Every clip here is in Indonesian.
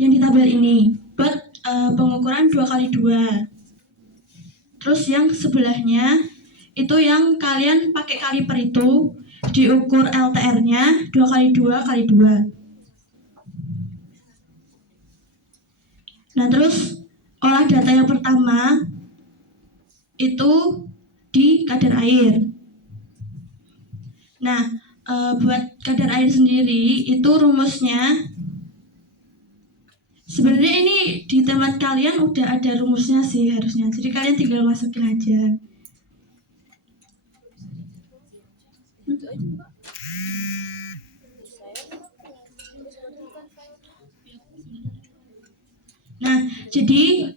yang di tabel ini buat pengukuran 2x2. Terus yang sebelahnya itu yang kalian pakai kaliper itu diukur LTR-nya 2x2x2. Nah, terus olah data yang pertama itu di kadar air. Nah, buat kadar air sendiri itu rumusnya sebenarnya ini di tempat kalian udah ada rumusnya sih harusnya. Jadi kalian tinggal masukin aja. Nah, jadi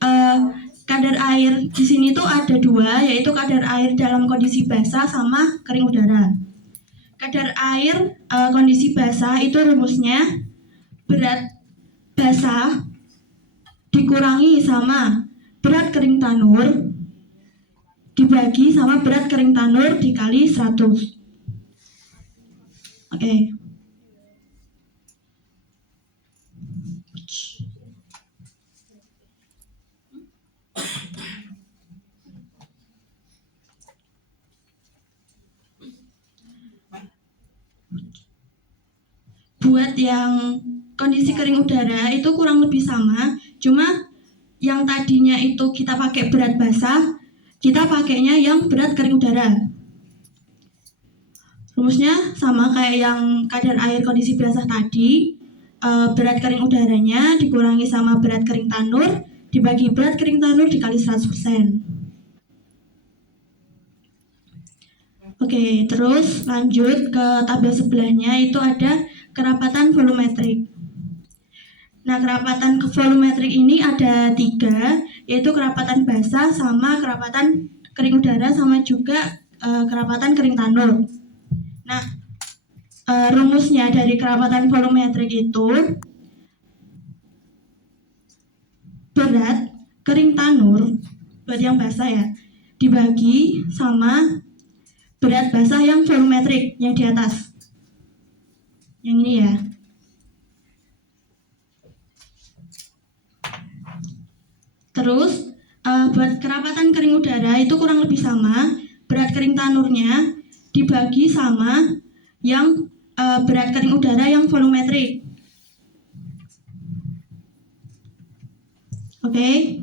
kadar air di sini tuh ada dua, yaitu kadar air dalam kondisi basah sama kering udara. Kadar air kondisi basah itu rumusnya berat basah dikurangi sama berat kering tanur dibagi sama berat kering tanur dikali 100. Oke. Buat yang kondisi kering udara itu kurang lebih sama, cuma yang tadinya itu kita pakai berat basah, kita pakainya yang berat kering udara. Rumusnya sama kayak yang kadar air kondisi basah tadi, berat kering udaranya dikurangi sama berat kering tanur dibagi berat kering tanur dikali 100%. Oke, terus lanjut ke tabel sebelahnya itu ada kerapatan volumetrik. Nah, kerapatan volumetrik ini ada 3, yaitu kerapatan basah sama kerapatan kering udara sama juga kerapatan kering tanur. Nah, rumusnya dari kerapatan volumetrik itu berat kering tanur buat yang basah ya dibagi sama berat basah yang volumetrik yang di atas, yang ini ya. Terus buat kerapatan kering udara itu kurang lebih sama, berat kering tanurnya dibagi sama yang berat kering udara yang volumetrik. Oke.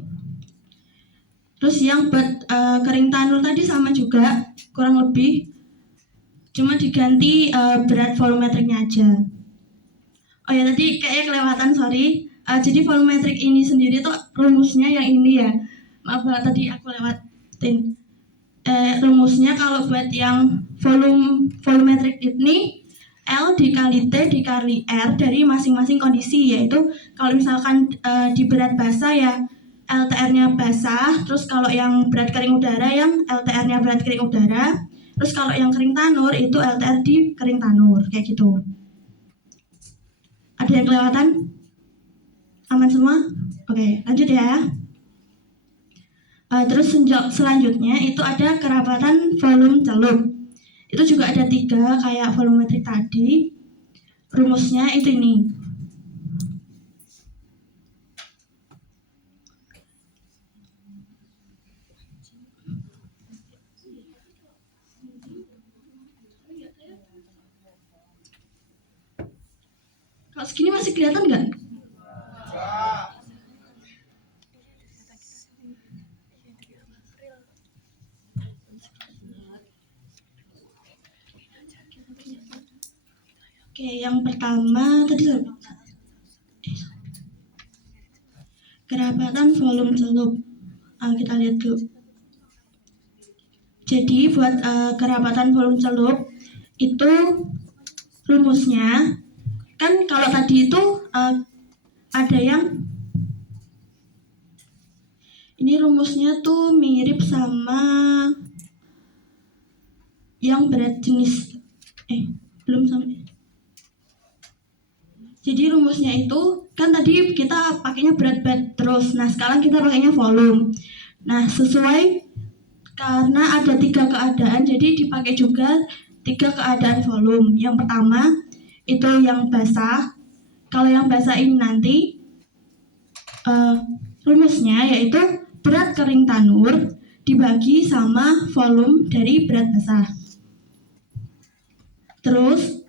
Terus yang buat kering tanur tadi sama juga, kurang lebih, cuma diganti berat volumetriknya aja. Oh ya, tadi kayaknya kelewatan, sorry. Jadi volumetrik ini sendiri tuh rumusnya yang ini ya. Maaf banget tadi aku lewatin. Rumusnya kalau buat yang volumetrik ini L dikali T dikali R dari masing-masing kondisi, yaitu kalau misalkan di berat basah ya LTR-nya basah, terus kalau yang berat kering udara yang LTR-nya berat kering udara, terus kalau yang kering tanur itu LTR di kering tanur, kayak gitu. Ada yang kelewatan? Aman semua? Oke, lanjut ya. Terus selanjutnya itu ada kerapatan volume celup. Itu juga ada 3 kayak volumetrik tadi. Rumusnya itu ini. Kalau segini masih kelihatan nggak? Oke, yang pertama tadi kerapatan volume celup. Kita lihat dulu. Jadi buat kerapatan volume celup itu rumusnya kan kalau tadi itu ada yang ini rumusnya tuh mirip sama yang berat jenis belum sampai. Jadi rumusnya itu kan tadi kita pakainya berat terus. Nah, sekarang kita pakainya volume. Nah, sesuai karena ada 3 keadaan, jadi dipakai juga 3 keadaan volume. Yang pertama itu yang basah. Kalau yang basah ini nanti rumusnya yaitu berat kering tanur dibagi sama volume dari berat basah. Terus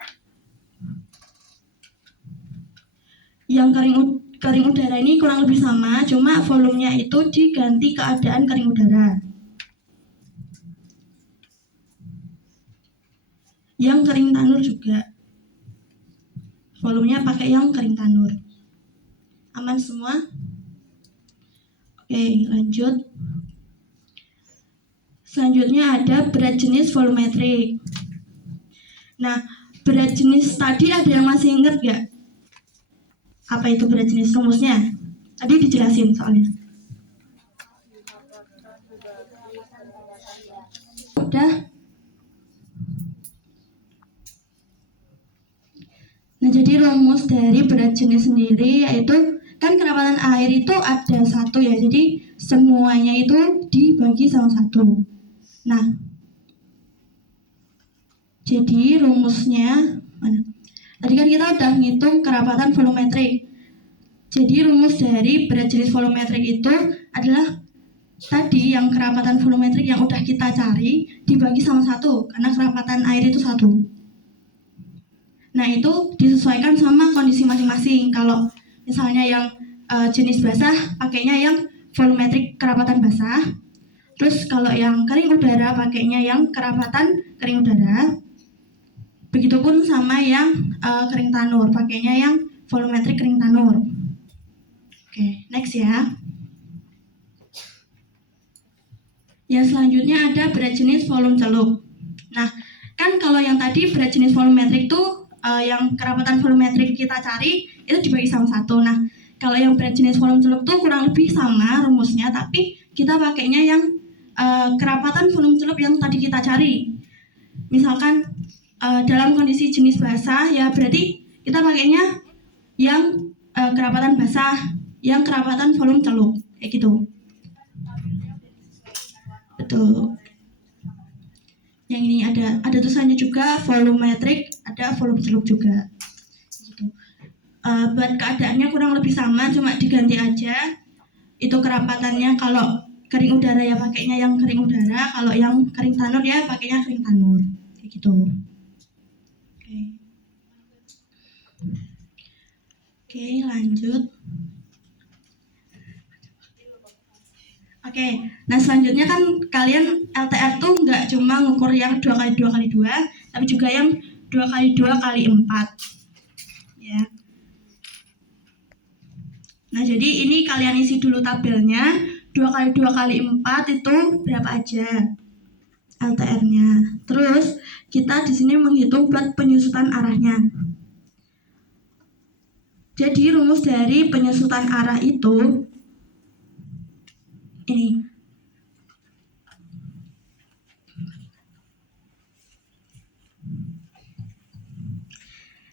yang kering udara ini kurang lebih sama, cuma volumenya itu diganti keadaan kering udara. Yang kering tanur juga, volumenya pakai yang kering tanur. Aman semua? Oke, lanjut. Selanjutnya ada berat jenis volumetrik. Nah, berat jenis tadi ada yang masih ingat gak? Apa itu berat jenis? Rumusnya? Tadi dijelasin soalnya. Udah? Nah, jadi rumus dari berat jenis sendiri yaitu kan kerapatan air itu ada satu ya, jadi semuanya itu dibagi sama satu. Nah, jadi rumusnya mana? Tadi kan kita udah ngitung kerapatan volumetrik. Jadi rumus dari berat jenis volumetrik itu adalah tadi yang kerapatan volumetrik yang udah kita cari dibagi sama satu, karena kerapatan air itu satu. Nah, itu disesuaikan sama kondisi masing-masing. Kalau misalnya yang jenis basah pakainya yang volumetrik kerapatan basah. Terus kalau yang kering udara pakainya yang kerapatan kering udara. Begitupun sama yang kering tanur pakainya yang volumetrik kering tanur. Oke, next ya. Yang selanjutnya ada berat jenis volume celup. Nah, kan kalau yang tadi berat jenis volumetrik tuh yang kerapatan volumetrik kita cari itu dibagi sama satu. Nah, kalau yang berat jenis volume celup tuh kurang lebih sama rumusnya, tapi kita pakainya yang kerapatan volume celup yang tadi kita cari. Misalkan dalam kondisi jenis basah ya berarti kita pakainya yang kerapatan basah, yang kerapatan volume celup kayak gitu. Betul. Yang ini ada tulisannya juga volumetrik, ada volume celup juga. Gitu. Buat keadaannya kurang lebih sama, cuma diganti aja. Itu kerapatannya kalau kering udara ya pakainya yang kering udara, kalau yang kering tanur ya pakainya kering tanur. Kayak gitu. Oke, lanjut. Oke, nah selanjutnya kan kalian LTR tuh nggak cuma ngukur yang 2x2x2, tapi juga yang 2x2x4. Ya. Nah, jadi ini kalian isi dulu tabelnya. 2x2x4 itu berapa aja LTR-nya. Terus kita di sini menghitung buat penyusutan arahnya. Jadi rumus dari penyusutan arah itu ini.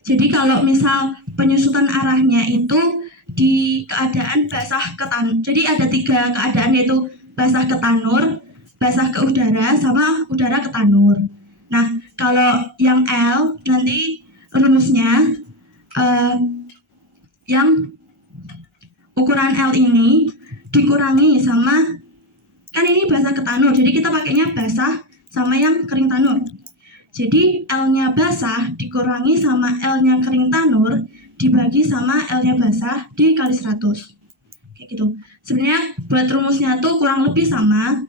Jadi kalau misal penyusutan arahnya itu di keadaan basah ke tanur. Jadi ada 3 keadaan yaitu basah ke tanur, basah ke udara, sama udara ke tanur. Nah, kalau yang L nanti rumusnya yang ukuran L ini dikurangi sama, kan ini basah ke tanur, jadi kita pakainya basah sama yang kering tanur. Jadi L-nya basah dikurangi sama L-nya kering tanur dibagi sama L-nya basah dikali 100. Kayak gitu. Sebenarnya buat rumusnya tuh kurang lebih sama,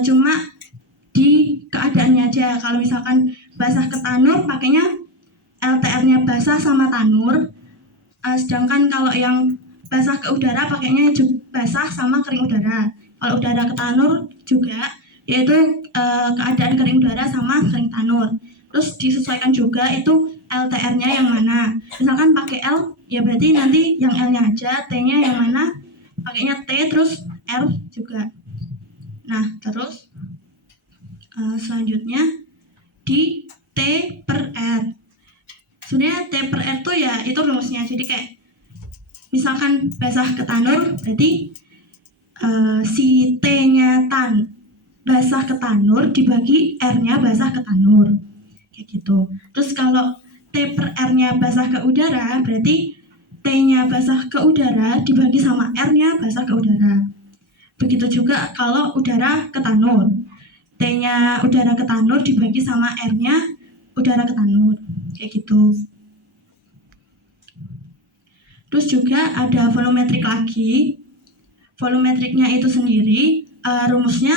cuma di keadaannya aja. Kalau misalkan basah ke tanur pakainya LTR-nya basah sama tanur, sedangkan kalau yang basah ke udara pakainya basah sama kering udara. Kalau udara ke tanur juga, yaitu keadaan kering udara sama kering tanur. Terus disesuaikan juga itu LTR-nya yang mana. Misalkan pakai L, ya berarti nanti yang L-nya aja, T-nya yang mana, pakainya T terus R juga. Nah, terus selanjutnya di T per R. Sebenarnya T per R tuh ya itu rumusnya. Jadi kayak misalkan basah ke tanur, berarti si T-nya basah ke tanur dibagi R-nya basah ke tanur. Kayak gitu. Terus kalau T per R-nya basah ke udara, berarti T T-nya basah ke udara dibagi sama R-nya basah ke udara. Begitu juga kalau udara ke tanur. T-nya udara ke tanur dibagi sama R-nya udara ke tanur. Kayak gitu. Terus juga ada volumetrik lagi. Volumetriknya itu sendiri rumusnya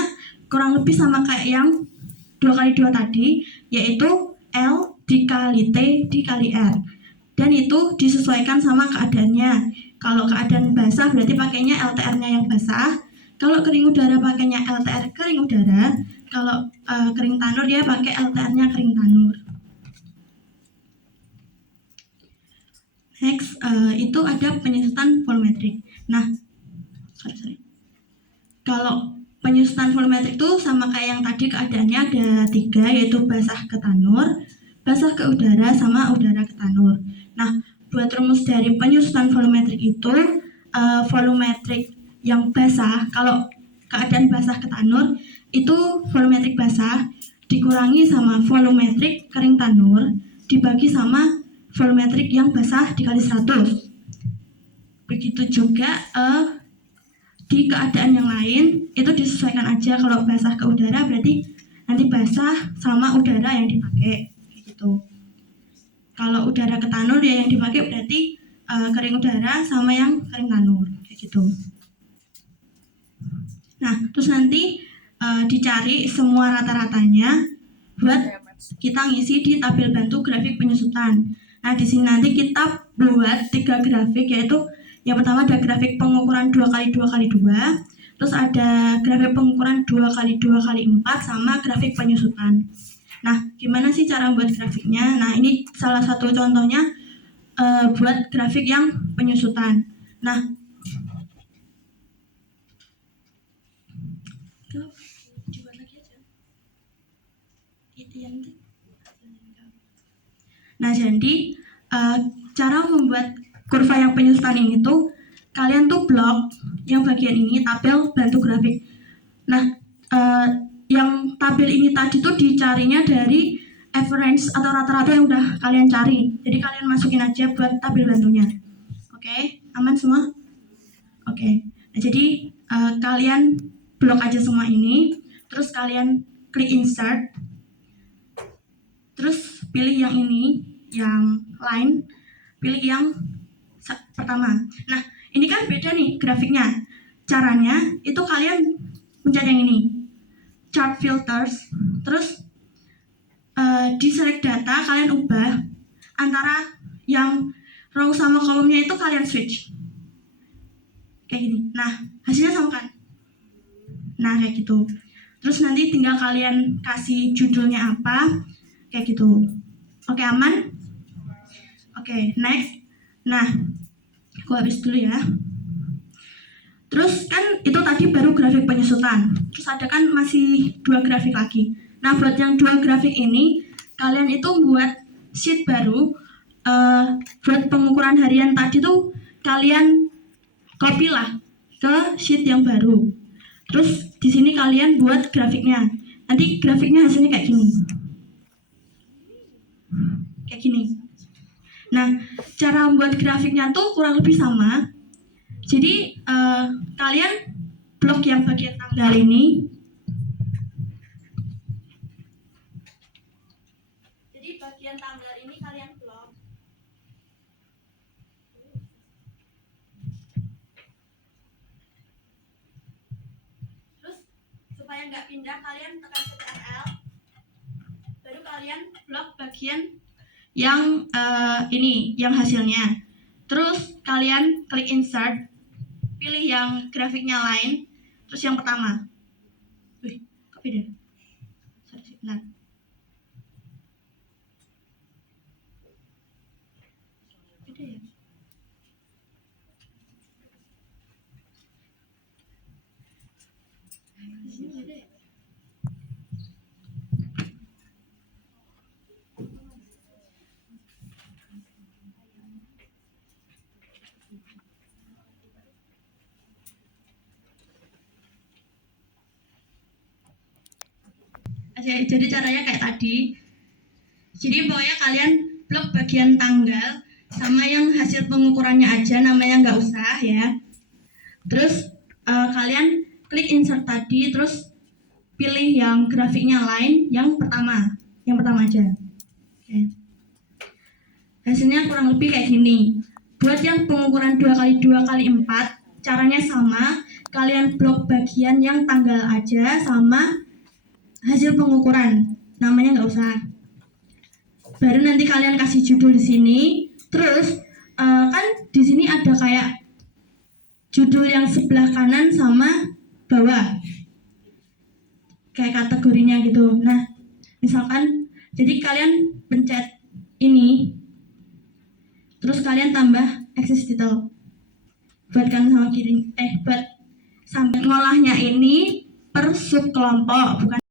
kurang lebih sama kayak yang 2x2 tadi, yaitu L dikali T dikali R. Dan itu disesuaikan sama keadaannya. Kalau keadaan basah berarti pakainya LTR-nya yang basah. Kalau kering udara pakainya LTR kering udara. Kalau kering tanur dia pakai LTR-nya kering tanur. Next, itu ada penyusutan volumetrik. Nah, kalau penyusutan volumetrik itu sama kayak yang tadi, keadaannya ada 3, yaitu basah ke tanur, basah ke udara, sama udara ke tanur. Nah, buat rumus dari penyusutan volumetrik itu, volumetrik yang basah, kalau keadaan basah ke tanur, itu volumetrik basah dikurangi sama volumetrik kering tanur, dibagi sama volumetrik yang basah dikali 100. Begitu juga di keadaan yang lain itu disesuaikan aja. Kalau basah ke udara berarti nanti basah sama udara yang dipakai gitu. Kalau udara ke tanur ya yang dipakai berarti kering udara sama yang kering tanur kayak gitu. Nah, terus nanti dicari semua rata-ratanya buat kita ngisi di tabel bantu grafik penyusutan. Nah, di sini nanti kita buat 3 grafik, yaitu yang pertama ada grafik pengukuran 2x2x2, terus ada grafik pengukuran 2x2x4 sama grafik penyusutan. Nah, gimana sih cara buat grafiknya? Nah, ini salah satu contohnya buat grafik yang penyusutan. Nah, dibuat lagi aja. Nah, jadi cara membuat kurva yang penyusutan ini tuh kalian tuh blok yang bagian ini tabel bantu grafik. Nah, yang tabel ini tadi tuh dicarinya dari average atau rata-rata yang udah kalian cari. Jadi kalian masukin aja buat tabel bantunya. Oke, aman semua? Oke. Nah, jadi kalian blok aja semua ini, terus kalian klik insert, terus pilih yang ini, yang line, pilih yang pertama. Nah, ini kan beda nih grafiknya. Caranya itu kalian pencet yang ini, chart filters, terus di select data kalian ubah antara yang row sama kolomnya itu kalian switch kayak gini. Nah, hasilnya sama kan? Nah, kayak gitu. Terus nanti tinggal kalian kasih judulnya apa, kayak gitu. Oke, aman? Oke, next. Nah, aku habis dulu ya. Terus kan itu tadi baru grafik penyusutan. Terus ada kan masih 2 grafik lagi. Nah, buat yang 2 grafik ini, kalian itu buat sheet baru. Buat pengukuran harian tadi tuh kalian copy lah ke sheet yang baru. Terus di sini kalian buat grafiknya. Nanti grafiknya hasilnya kayak gini. Kayak gini. Nah, cara membuat grafiknya tuh kurang lebih sama. Jadi kalian blok yang bagian tanggal ini. Jadi bagian tanggal ini kalian blok. Terus supaya nggak pindah kalian tekan Ctrl. Baru kalian blok bagian yang ini, yang hasilnya. Terus kalian klik insert, pilih yang grafiknya lain, terus yang pertama. Wih, kok beda? Nah. Beda ya? Beda ya? Jadi caranya kayak tadi. Jadi pokoknya kalian blok bagian tanggal, sama yang hasil pengukurannya aja, namanya nggak usah ya. Terus kalian klik insert tadi, terus pilih yang grafiknya line, yang pertama aja. Oke. Hasilnya kurang lebih kayak gini. Buat yang pengukuran 2x2x4, caranya sama. Kalian blok bagian yang tanggal aja sama hasil pengukuran, namanya nggak usah. Baru nanti kalian kasih judul di sini. Terus kan di sini ada kayak judul yang sebelah kanan sama bawah, kayak kategorinya gitu. Nah, misalkan jadi kalian pencet ini, terus kalian tambah access title buat kanan sama kiri, buat sampai ngolahnya ini per sub kelompok, bukan